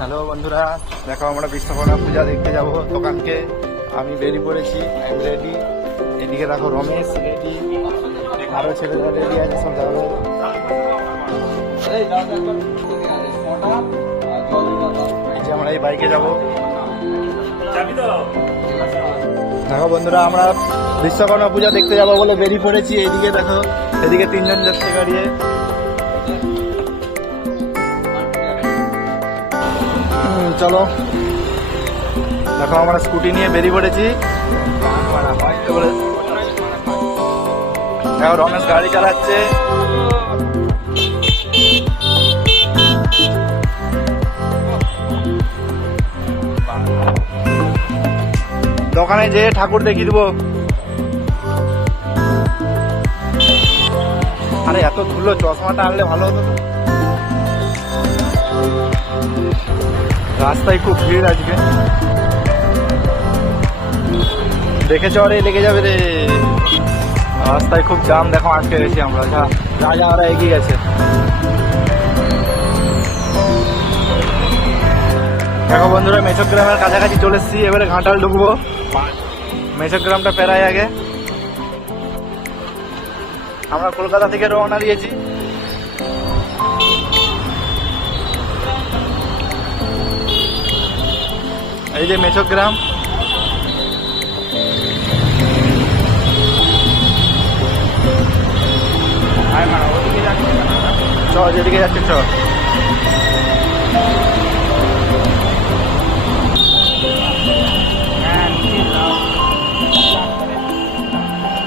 Hello বন্ধুরা, দেখো আমরা বিশ্বকর্মা পূজা দেখতে যাব দোকানকে। আমি বেরিয়ে পড়েছি, আমি রেডি। এদিকে দেখো রমেশ রেডি, আরো ছেলেরা রেডি আছে, সব যাবে। এই যে আমরা এই বাইকে যাব। দেখো বন্ধুরা, আমরা বিশ্বকর্মা পূজা দেখতে যাব বলে বেরিয়ে পড়েছি। এইদিকে দেখো, এদিকে তিনজন যাচ্ছে গাড়িয়ে। চলো, দেখো আমরা স্কুটি নিয়ে বেরিয়ে পড়েছি। দেখো রমেশ গাড়ি চালাচ্ছে। দোকানে যে ঠাকুর দেখিয়ে দেবো। আরে এত ধুলো, চশমাটা আনলে ভালো হতো তো। রাস্তায় খুব ভিড় আজকে, দেখে চড়ে লেগে যাবে রে। রাস্তায় খুব জাম, দেখো আটকে গেছি আমরা। যা ওরা এগিয়ে গেছে। দেখো বন্ধুরা, মেছগ্রামের কাছাকাছি চলে এসেছি। এবারে ঘাটাল ঢুকবো। মেছগ্রামটা পেরাই আগে। আমরা কলকাতা থেকে রওনা দিয়েছি। এই যে মেছগ্রাম। চ যেদিকে যাচ্ছে চ।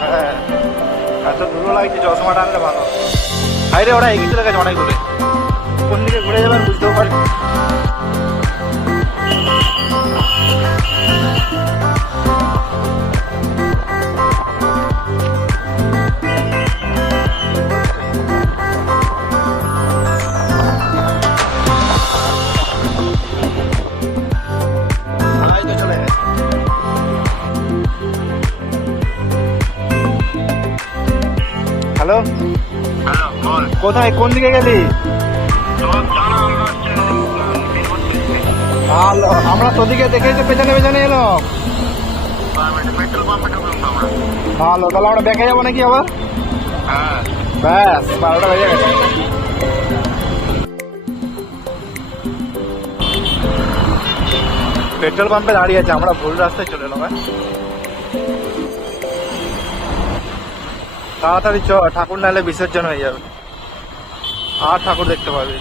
হ্যাঁ, এত ধুলো লাগছে, চশমাটা আনলে ভালো। হাইরে ওরা এগিয়ে চলে গেছে অনেক দূরে। কোন দিকে ঘুরে যাবেন বুঝতেও পারি। হ্যালো, কোথায়, কোন দিকে গেলি? ভালো, আমরা তোদিকে দেখেছি, পেছনে পেছনে এলো। ভালো, তাহলে আমরা দেখে যাবো নাকি আবার? ব্যাস 12টা বেজে গেছে। পেট্রোল পাম্পে দাঁড়িয়ে আছে, আমরা ভুল রাস্তায় চলে এলাম। তাড়াতাড়ি চ, ঠাকুর নাহলে বিসর্জন হয়ে যাবে, আর ঠাকুর দেখতে পারবি।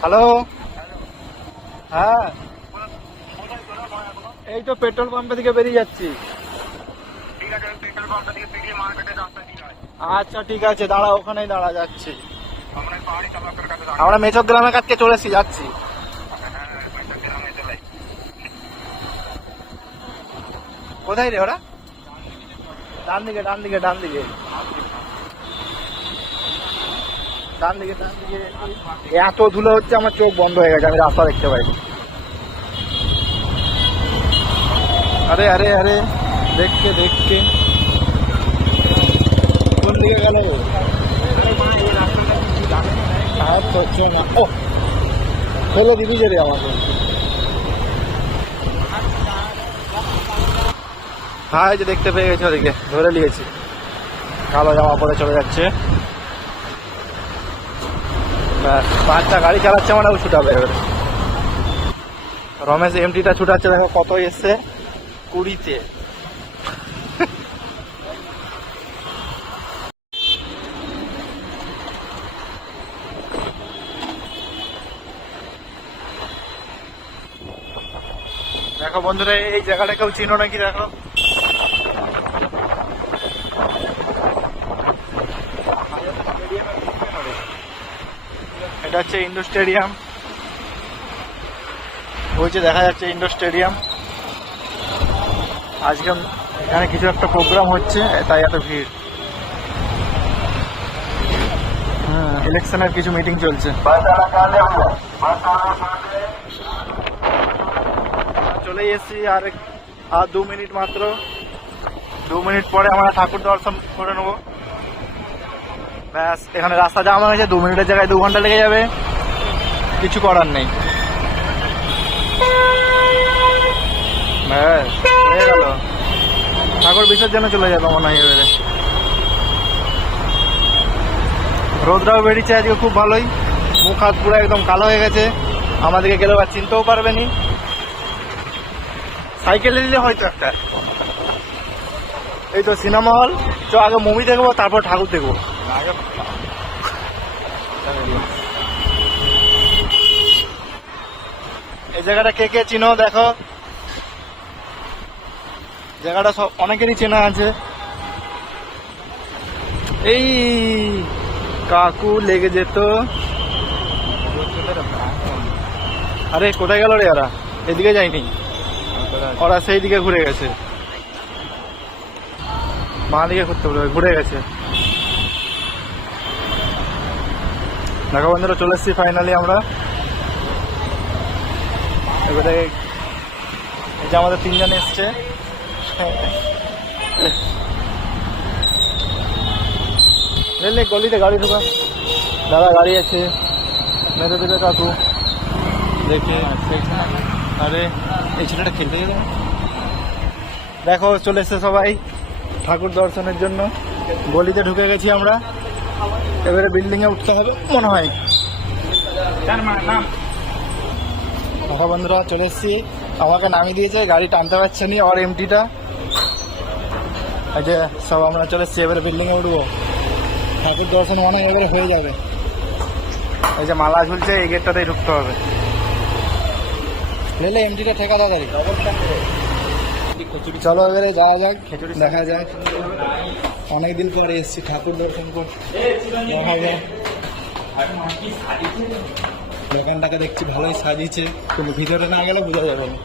হ্যালো, হ্যাঁ এই তো পেট্রোল পাম্পের দিকে বেরিয়ে যাচ্ছি। আচ্ছা ঠিক আছে, দাঁড়া, ওখানেই দাঁড়া, যাচ্ছি। আমরা মেছগ্রামের কাছে চলে এসেছি, যাচ্ছি। কোথায় রে ওরা? ডান দিকে, ডান দিকে, ডান দিকে, ডান দিকে, ডান দিকে। এত ধুলো হচ্ছে, আমার চোখ বন্ধ হয়ে গেছে, আমি রাস্তা দেখতে পাই। আরে আরে আরে, দেখতে দেখতে কোন দিকে গেল? ও ফেলে দিবি যে রে আমাকে। হ্যাঁ, যে দেখতে পেয়ে গেছে, ওদিকে ধরে নিয়েছি। কালো জামা পরে চলে যাচ্ছে। বাচ্চা গাড়ি চালাচ্ছে মানে ও ছুটাবে এবারে। রমেশ এমটিটা ছুটাচ্ছে, দেখো কত এসছে, 20-তে। দেখো বন্ধুরা, এই জায়গাটা কেউ চিনো নাকি? দেখো এটা হচ্ছে ইন্ডোর স্টেডিয়াম। ওই যে দেখা যাচ্ছে ইন্ডোর স্টেডিয়াম। আজকে এখানে কিছু একটা প্রোগ্রাম হচ্ছে, তাই এত ভিড়। ইলেকশনের কিছু মিটিং চলছে। চলে এসেছি, আর 2 মিনিট মাত্র 2 মিনিট পরে আমরা ঠাকুর দর্শন করে নেবো। ব্যাস, এখানে রাস্তা জাম হয়েছে, 2 মিনিটের জায়গায় 2 ঘন্টা লেগে যাবে, কিছু করার নেই। ব্যাস হয়ে গেল, ঠাকুর বিসর্জনে চলে যাবে মনে হয় এবারে। রোদটাও বেরিয়েছে আজকে খুব ভালোই, মুখ হাত পুরো একদম কালো হয়ে গেছে, আমাদেরকে কেউ আর চিনতেও পারবে নি। সাইকেলে নিলে হয়তো একটা, এই তো সিনেমা হল, তো আগে মুভি দেখবো তারপর ঠাকুর দেখবো। এই জায়গাটা কে কে চিনো দেখো, জায়গাটা সব অনেকেরই চেনা আছে। এই কাকু লেগে যেত। আরে কোথায় গেল রে ওরা? এদিকে যায়নি, ওরা সেই দিকে ঘুরে গেছে, বাঁ দিকে ঘুরে গেছে। দেখো বন্ধুরা, চলে এসছি ফাইনালি আমরা। এবারে এই যে আমাদের 3 জন এসছে। গলিতে গাড়ি ঢোকা, দাদা গাড়ি আছে, মেরে দেবে কাকু দেখে। আরে এই ছেলেটা খেলতে গেল। দেখো চলে এসছে সবাই ঠাকুর দর্শনের জন্য, গলিতে ঢুকে গেছি আমরা। এবারে বিল্ডিং এ উঠতে হবে মনে হয়। দেখো বন্ধুরা, চলে এসছি, আমাকে নামিয়ে দিয়েছে, গাড়ি টানতে পারছে নি, আর এমটিটা। এই যে সব আমরা চলে এসছি, এবারে বিল্ডিং এ উঠবো, ঠাকুর দর্শন মনে হয় এবারে হয়ে যাবে। এই যে মালা ঝুলছে, এই গেটটাতেই ঢুকতে হবে। লেলে এমটিটা ঠেকা দাও গাড়ি। চলো এবারে যাওয়া যাক, দেখা যাক। অনেকদিন পরে এসছি ঠাকুর দর্শন করতে, দেখা যাক। দোকানটাকে দেখছি ভালোই সাজিয়েছে, কিন্তু ভিতরে না গেলে বোঝা যাবে না।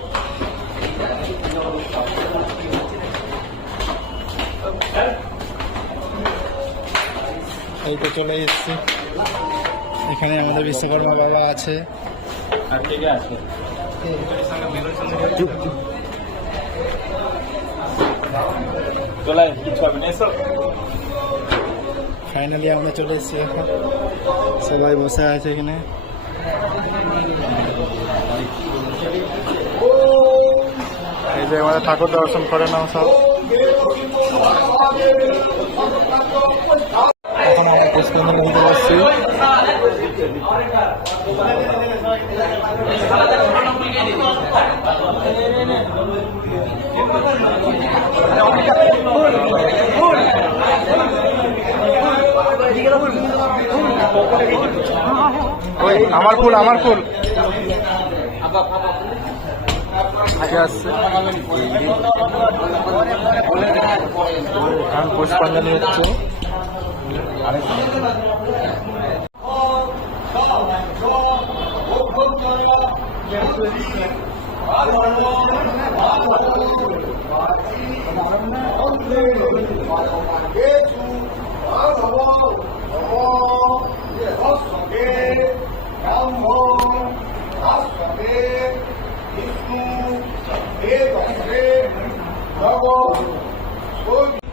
এই তো চলে এসছি, এখানে আমাদের বিশ্বকর্মা বাবা আছে। ফাইনালি আমরা চলে এসেছি, এখন সবাই বসে আছে এখানে। এই যে আমাদের ঠাকুর দর্শন করে নাও সব। এখন আমরা পুষ্পেন্দ্র নদীতে বসছি। আমার ফুল, আমার ফুল আসছে। পুষ্পাঞ্জলি হচ্ছে।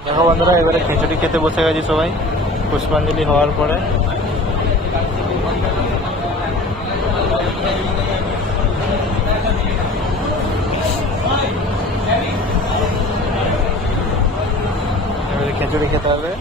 দেখো বন্ধুরা, এবারে খিচুড়ি খেতে বসে গেছি সবাই পুষ্পাঞ্জলি হওয়ার পরে। এবারে খিচুড়ি খেতে হবে।